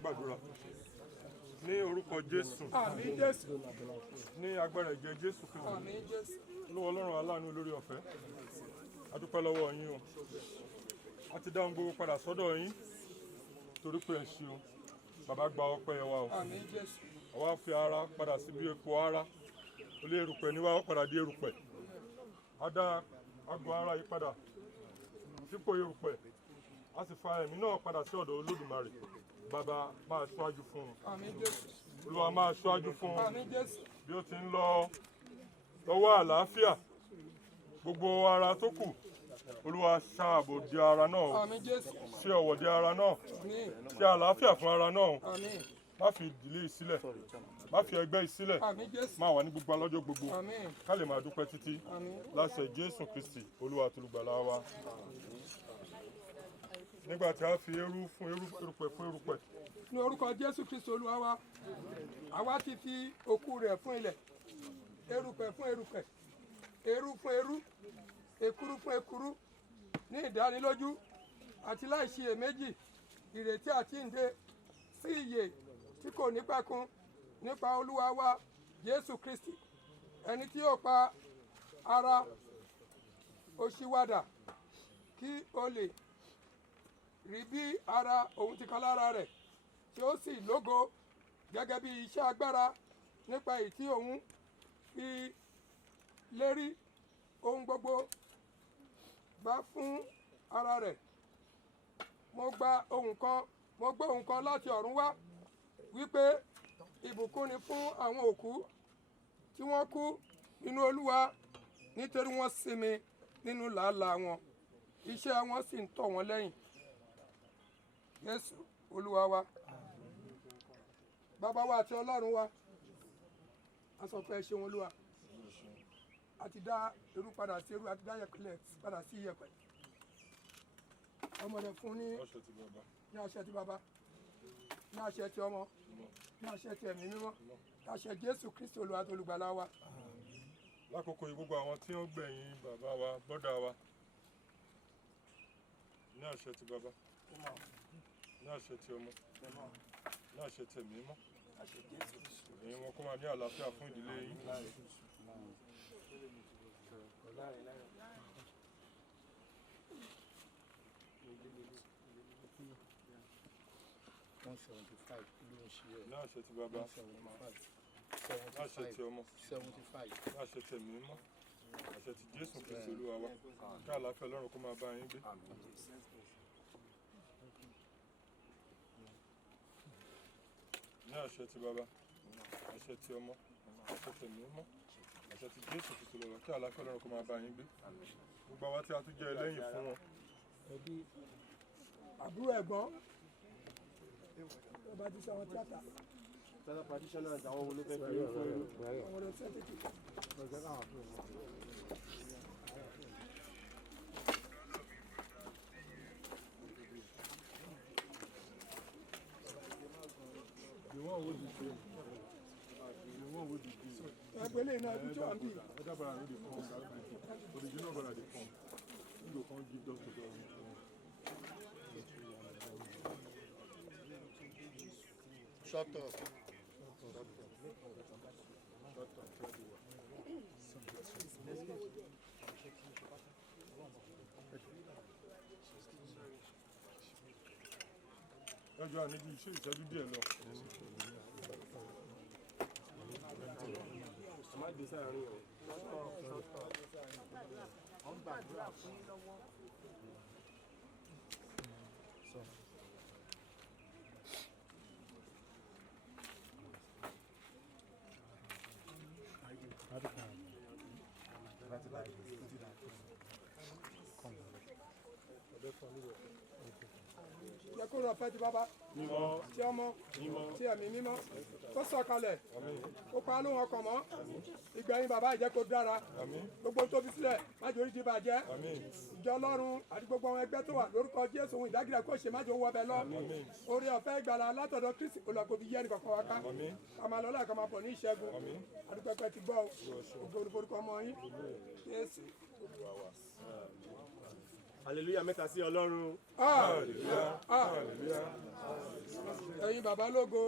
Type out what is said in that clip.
Gbàdúrà ní orúkọ Jésù, àmín Jésù, ní agbára ẹ̀jẹ̀ Jésù Kristi, àmín Jésù. Olúwa Ọlọ́run aláàánú olórí ọ̀fẹ́, a dúpẹ́ lọ́wọ́ yín o, a ti dá ohun gbogbo padà sọ́dọ̀ yín torí pé ẹ ṣeun. Bàbá gba ọpẹ́ wa o, àmín Jésù. àwa fi ara padà sí bí epo ara, olú erùpẹ̀ níwá ó padà di erùpẹ̀, a dá àgọ́ ara yìí padà sípò erùpẹ̀, a sì fa ẹ̀mí náà padà sí ọ̀dọ̀ Olódùmarè. Bàbá máa ṣáájú fún un. Àmín Jésù. Olúwa máa ṣáájú fún un. Àmín Jésù. Bí ó ti ń lọ lọ́wọ́ àlàáfíà, gbogbo ara tó kù, Olúwa ṣààbò di ara náà. Àmín Jésù. Ṣe ọ̀wọ̀ di ara náà. Àmín. Ṣe àlàáfíà fún ara náà. Àmín. Má fi ìdílé sílẹ̀. Má fi ẹgbẹ́ sílẹ̀. Àmín Jésù. Máa wà ní gbogbo alọ́jọ́ gbogbo. Àmín. Ká lè máa dúpẹ́ títí. Àmín. Láṣẹ Jésù Kristi, Olúwa àti Olùgbàlà wa. Nígbà tí a fi eérú fún erùpẹ̀ fún erùpẹ̀. Ní orúkọ Jésù Kristi Olúwa wa, àwa ti fi òkú rẹ̀ fún ilẹ̀, erùpẹ̀ fún erùpẹ̀, eérú fún eérú, èkuru fún èkuru, ní ìdánilójú àti láìṣiyèméjì ìrètí àtìǹde sí ìyè tí kò ní pẹ̀kun nípa Olúwa wa Jésù Kristi, ẹni tí yóò pa ara òṣìwàdà kí o lè rí bí ara òun ti kan lára rẹ̀, tí ó sì lógo gẹ́gẹ́ bí iṣẹ́ agbára nípa èyí tí òun fi lérí ohun gbogbo bá fún ara rẹ̀. Mo gbọ́ ohùn kan láti ọ̀run wá wípé ìbùkún ni fún àwọn òkú tí wọ́n kú nínú Olúwa, nítorí wọ́n sinmi nínú làálàá wọn, iṣẹ́ wọn sì ń tọ̀ wọ́n lẹ́yìn. Jésù Olúwa wa, bàbá wa àti Ọlọ́run wa, a sọ pé ẹ ṣeun Olúwa, a ti dá irú padà sí irú, a ti dá yẹ̀pẹ̀ padà sí yẹ̀pẹ̀. Ọmọ rẹ̀ fún ní àṣẹ ti bàbá, ní àṣẹ ti ọmọ, ní àṣẹ ti ẹ̀mí mímọ́, ní àṣẹ Jésù Kristi Olúwa àti Olùgbàlà wa. Lákòókò yìí gbogbo àwọn tí wọ́n gbẹ̀yìn bàbá wa, bọ́dà wa, ní àṣẹ ti bàbá, ní àṣẹ ti ọmọ, ní àṣẹ ti ẹ̀mí mímọ́, èyí wọn kó máa ní àlàáfíà fún ìdílé yín. Ní àṣẹ ti bàbá, ní àṣẹ ti ọmọ, ní àṣẹ ti ẹ̀mí mímọ́, àṣẹ ti Jésù Kristi Olúwa wa, kí àlàáfíà Ọlọ́run kó máa bá yín gbé. Ní àṣẹ ti bàbá, àṣẹ ti ọmọ, àṣẹ ti ẹ̀mí mímọ́, àṣẹ ti Jésù Kristi Olúwa wa, kí àlàáfíà Ọlọ́run kó máa bá yín gbé. Gbogbo àwa tí a tún jẹ́ ẹlẹ́yìn fún wọn. Àbúrò ẹ̀gbọ́n ọba ti sọ àwọn tíátà. Tata practitioners àwọn wo ló fẹ́ fi fún ẹrú. Àwọn ọ̀rẹ́ sẹ́tìtì. The one who is the one who is the Ẹgbẹ́ lè náà ibi tí wọ́n ń bì. other brother no dey come, but the junior brother dey come. He go come give us to them. Shut up. Lọ́jọ́ àníbi iṣẹ́ ìṣẹ́jú díẹ̀ lọ. Má dé sáàárín o. jẹ́ kó rọ̀ fẹ́ ti bàbá tí ọmọ tí ẹ̀mí mímọ́ kó sọ̀kalẹ̀ kó pa lóhùn ọkàn mọ́ ìgbẹ̀yìn bàbá ìjẹ́ kó dára gbogbo tó fi sílẹ̀ má jẹ́ orí ti bàjẹ́ ìjọ ọlọ́run àti gbogbo àwọn ẹgbẹ́ tó wà lórúkọ Jésù ohun ìdágìrẹ́ kó ṣe má jẹ́ owó ọbẹ̀ lọ orí ọ̀fẹ́ ìgbàlà látọ̀dọ̀ Kristi olùkọ́ fi yẹ́ nìkan kan wá ká ká máa lọ láì ká máa bọ̀ ní ìṣẹ́gun adúpẹ́pẹ́ ti gbọ́ ògo orúkọ ọmọ yín Jésù. hallelujah mẹ́ta sí Ọlọ́run. ẹ̀yin bàbá lógo.